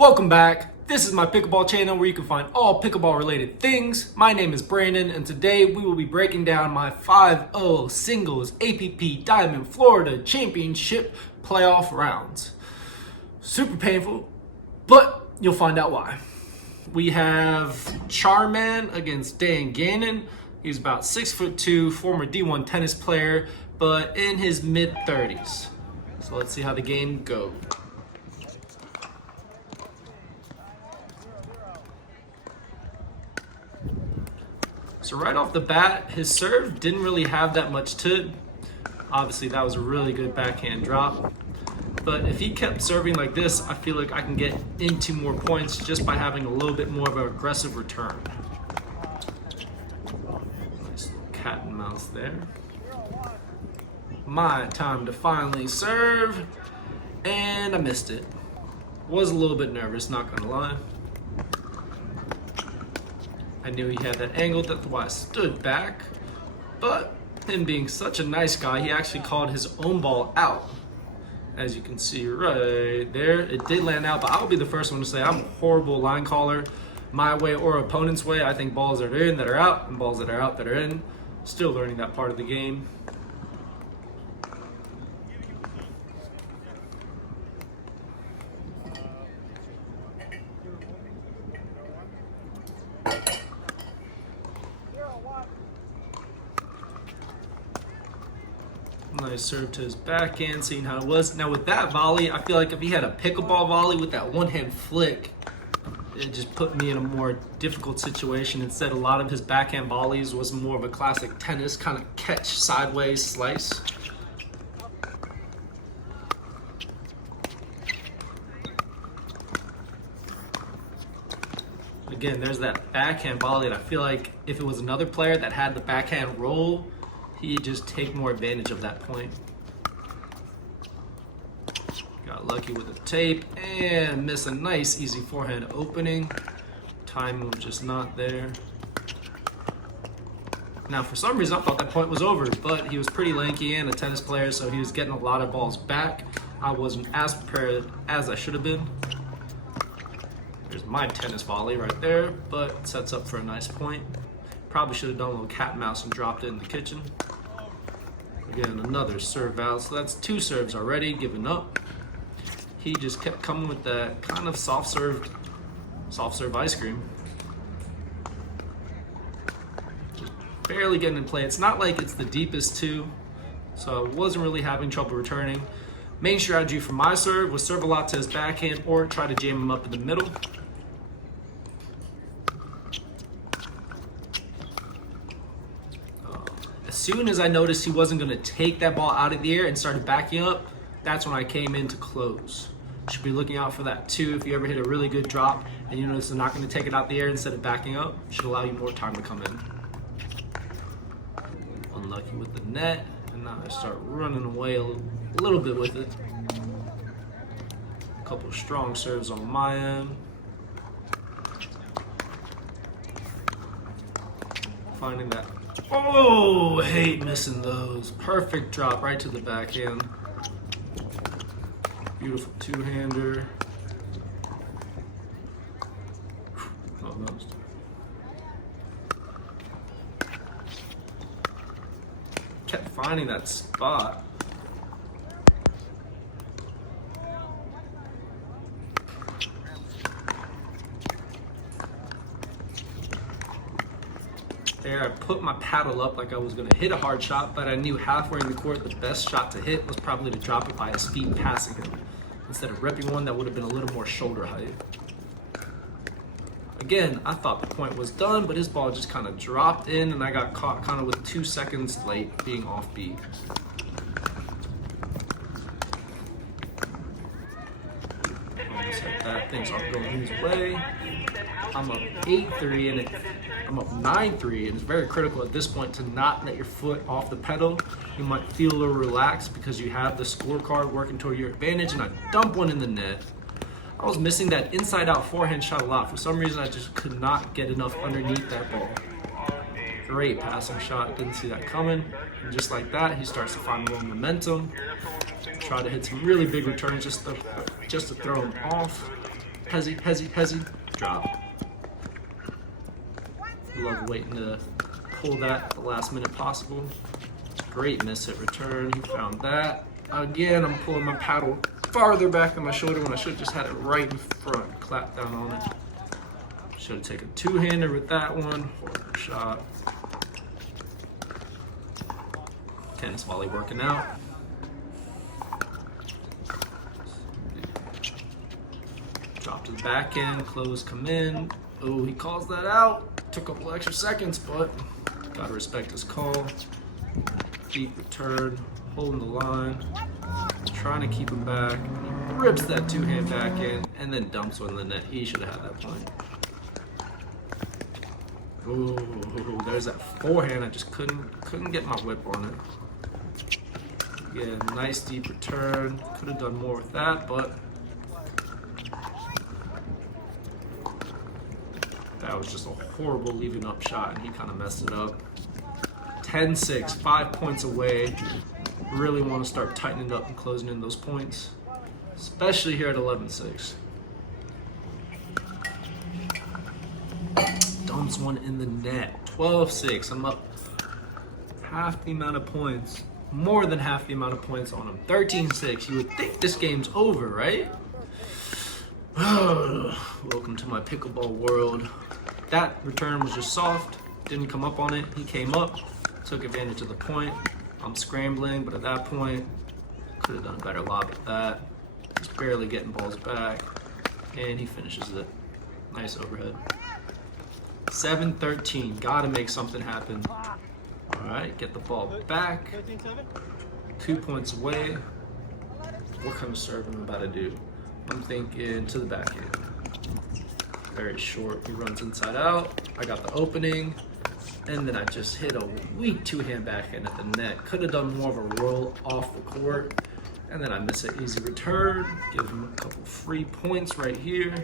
Welcome back. This is my pickleball channel where you can find all pickleball related things. My name is Brandon and today we will be breaking down my 5-0 singles APP Diamond Florida Championship playoff rounds. Super painful, but you'll find out why. We have Charman against Dan Gannon. He's about 6'2", former D1 tennis player, but in his mid-30s. So let's see how the game goes. So right off the bat, his serve didn't really have that much to it. Obviously, that was a really good backhand drop. But if he kept serving like this, I feel like I can get into more points just by having a little bit more of an aggressive return. Nice little cat and mouse there. My time to finally serve. And I missed it. Was a little bit nervous, not gonna lie. I knew he had that angle, that's why I stood back. But him being such a nice guy, he actually called his own ball out. As you can see right there, it did land out, but I'll be the first one to say I'm a horrible line caller. My way or opponent's way, I think balls that are in that are out, and balls that are out that are in. Still learning that part of the game. Nice serve to his backhand, seeing how it was. Now with that volley, I feel like if he had a pickleball volley with that one-hand flick, it just put me in a more difficult situation. Instead, a lot of his backhand volleys was more of a classic tennis kind of catch, sideways slice. Again, there's that backhand volley, and I feel like if it was another player that had the backhand roll, he'd just take more advantage of that point. Got lucky with the tape and missed a nice easy forehand opening. Timing was just not there. Now for some reason I thought that point was over, but he was pretty lanky and a tennis player, so he was getting a lot of balls back. I wasn't as prepared as I should have been. There's my tennis volley right there, but sets up for a nice point. Probably should have done a little cat and mouse and dropped it in the kitchen. Again, another serve out. So that's two serves already, given up. He just kept coming with that kind of soft serve ice cream. Just barely getting in play. It's not like it's the deepest two, so I wasn't really having trouble returning. Main strategy for my serve was serve a lot to his backhand or try to jam him up in the middle. As soon as I noticed he wasn't going to take that ball out of the air and started backing up, that's when I came in to close. Should be looking out for that too. If you ever hit a really good drop and you notice they're not going to take it out the air instead of backing up, should allow you more time to come in. Unlucky with the net, and now I start running away a little bit with it. A couple of strong serves on my end. Finding that. Oh, hate missing those. Perfect drop right to the backhand. Beautiful two-hander. Almost. Kept finding that spot. There, I put my paddle up like I was gonna hit a hard shot, but I knew halfway in the court, the best shot to hit was probably to drop it by his feet passing him, instead of ripping one that would have been a little more shoulder height. Again, I thought the point was done, but his ball just kind of dropped in and I got caught kind of with 2 seconds late being offbeat. Almost hit that, things aren't going his way. I'm up 8-3 and I'm up 9-3, and it's very critical at this point to not let your foot off the pedal. You might feel a little relaxed because you have the scorecard working toward your advantage, and I dump one in the net. I was missing that inside-out forehand shot a lot. For some reason, I just could not get enough underneath that ball. Great passing shot, didn't see that coming. And just like that, he starts to find more momentum. Try to hit some really big returns just to throw him off. hezzy, drop. Love waiting to pull that at the last minute possible. Great miss at return, he found that. Again, I'm pulling my paddle farther back on my shoulder when I should have just had it right in front. Clap down on it. Should have taken two-hander with that one. Horrible shot. Tennis volley working out. Drop to the back end, close, come in. Oh, he calls that out. Took a couple extra seconds, but gotta respect his call. Deep return, holding the line, trying to keep him back. He rips that two-hand back in and then dumps one in the net. He should have had that point. Ooh, there's that forehand. I just couldn't get my whip on it. Yeah, nice deep return. Could have done more with that, but that was just a horrible leaving up shot, and he kind of messed it up. 10-6, 5 points away. Really want to start tightening up and closing in those points, especially here at 11-6. Dumps one in the net. 12-6. I'm up half the amount of points, more than half the amount of points on him. 13-6. You would think this game's over, right? Welcome to my pickleball world. That return was just soft. Didn't come up on it. He came up, took advantage of the point. I'm scrambling, but at that point, could have done a better lob at that. Just barely getting balls back, and he finishes it. Nice overhead. 7-13. Gotta make something happen. All right, get the ball back. 2 points away. What kind of serve am I about to do? I'm thinking to the backhand. Very short. He runs inside out. I got the opening. And then I just hit a weak two-hand backhand at the net. Could have done more of a roll off the court. And then I miss an easy return. Give him a couple free points right here.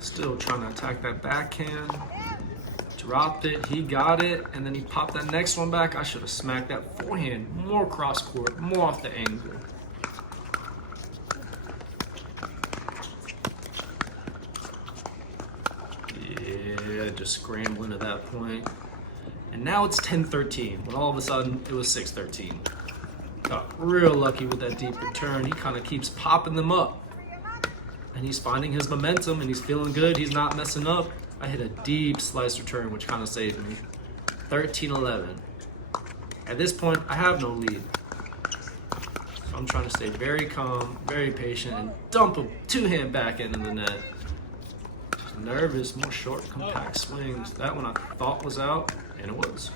Still trying to attack that backhand. Dropped it, he got it, and then he popped that next one back. I should have smacked that forehand more cross court, more off the angle. Yeah, just scrambling at that point. And now it's 10-13, when all of a sudden it was 6-13. Got real lucky with that deep return. He kind of keeps popping them up. And he's finding his momentum, and he's feeling good. He's not messing up. I hit a deep slice return, which kind of saved me. 13-11. At this point, I have no lead. So I'm trying to stay very calm, very patient, and dump a two-hand backhand in the net. Just nervous, more short, compact swings. That one I thought was out, and it was.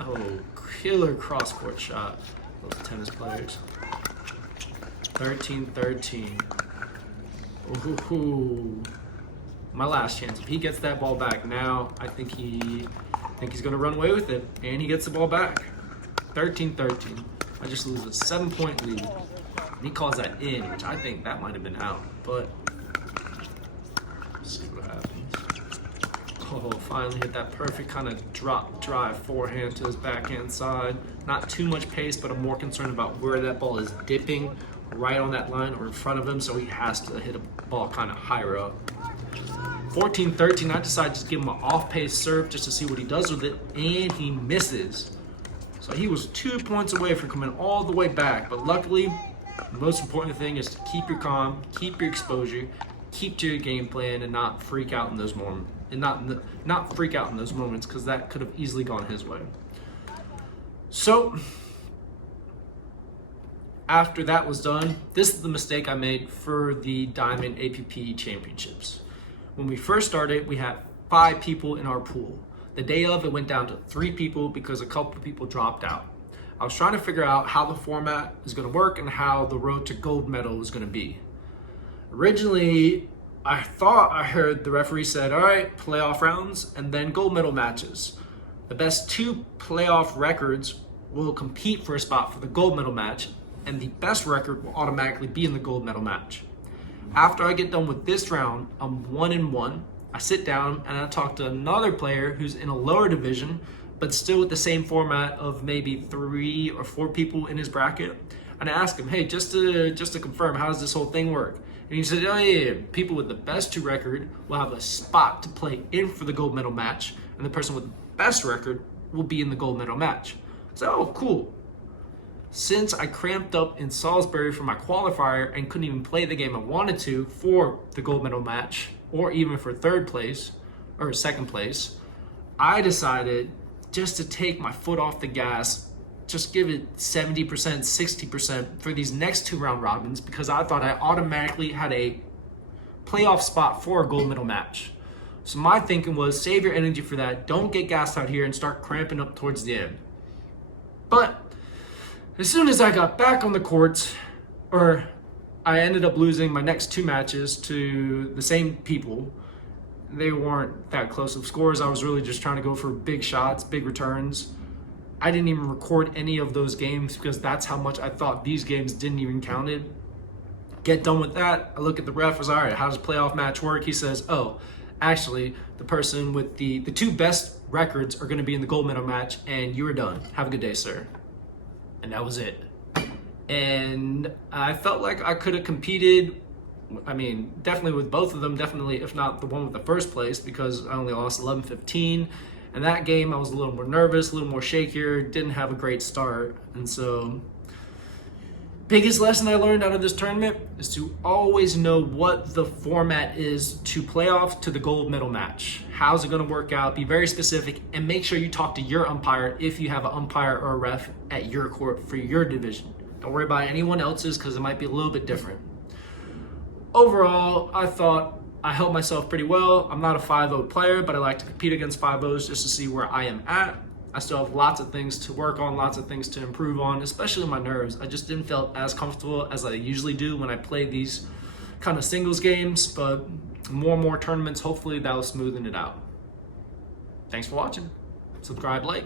Oh, killer cross-court shot. Those tennis players. 13-13. Ooh, my last chance. If he gets that ball back now, I think he's gonna run away with it, and he gets the ball back. 13-13. I just lose a 7-point lead, and he calls that in, which I think that might have been out. But let's see what happens. Oh, finally hit that perfect kind of drop drive forehand to his backhand side. Not too much pace, but I'm more concerned about where that ball is dipping. Right on that line or in front of him, so he has to hit a ball kind of higher up. 14-13, I decided to just give him an off-pace serve just to see what he does with it, and he misses. So he was 2 points away from coming all the way back, but luckily, the most important thing is to keep your calm, keep your exposure, keep to your game plan, and not freak out in those moments. And not freak out in those moments, because that could have easily gone his way. So after that was done, this is the mistake I made for the Diamond APP Championships. When we first started, we had 5 people in our pool. The day of, it went down to 3 people because a couple of people dropped out. I was trying to figure out how the format is going to work and how the road to gold medal is going to be. Originally, I thought I heard the referee said, all right, playoff rounds and then gold medal matches. The best 2 playoff records will compete for a spot for the gold medal match, and the best record will automatically be in the gold medal match. After I get done with this round, I'm 1-1. I sit down and I talk to another player who's in a lower division, but still with the same format of maybe 3 or 4 people in his bracket. And I asked him, hey, just to confirm, how does this whole thing work? And he said, oh yeah, people with the best 2 record will have a spot to play in for the gold medal match, and the person with the best record will be in the gold medal match. So, oh, cool. Since I cramped up in Salisbury for my qualifier and couldn't even play the game I wanted to for the gold medal match, or even for 3rd place or 2nd place, I decided just to take my foot off the gas, just give it 70%, 60% for these next 2 round robins, because I thought I automatically had a playoff spot for a gold medal match. So my thinking was, save your energy for that. Don't get gassed out here and start cramping up towards the end. But as soon as I got back on the courts, or I ended up losing my next 2 matches to the same people. They weren't that close of scores. I was really just trying to go for big shots, big returns. I didn't even record any of those games because that's how much I thought these games didn't even counted. Get done with that. I look at the ref, I was all right, how does playoff match work? He says, oh, actually, the person with the 2 best records are going to be in the gold medal match, and you are done. Have a good day, sir. And that was it. And I felt like I could have competed, I mean, definitely with both of them, definitely, if not the one with the first place, because I only lost 11-15. And that game, I was a little more nervous, a little more shakier, didn't have a great start. And so, biggest lesson I learned out of this tournament is to always know what the format is to playoff to the gold medal match. How's it going to work out? Be very specific, and make sure you talk to your umpire if you have an umpire or a ref at your court for your division. Don't worry about anyone else's, because it might be a little bit different. Overall, I thought I held myself pretty well. I'm not a 5-0 player, but I like to compete against 5-0s just to see where I am at. I still have lots of things to work on, lots of things to improve on, especially my nerves. I just didn't feel as comfortable as I usually do when I play these kind of singles games, but more and more tournaments, hopefully that'll smoothen it out. Thanks for watching. Subscribe, like.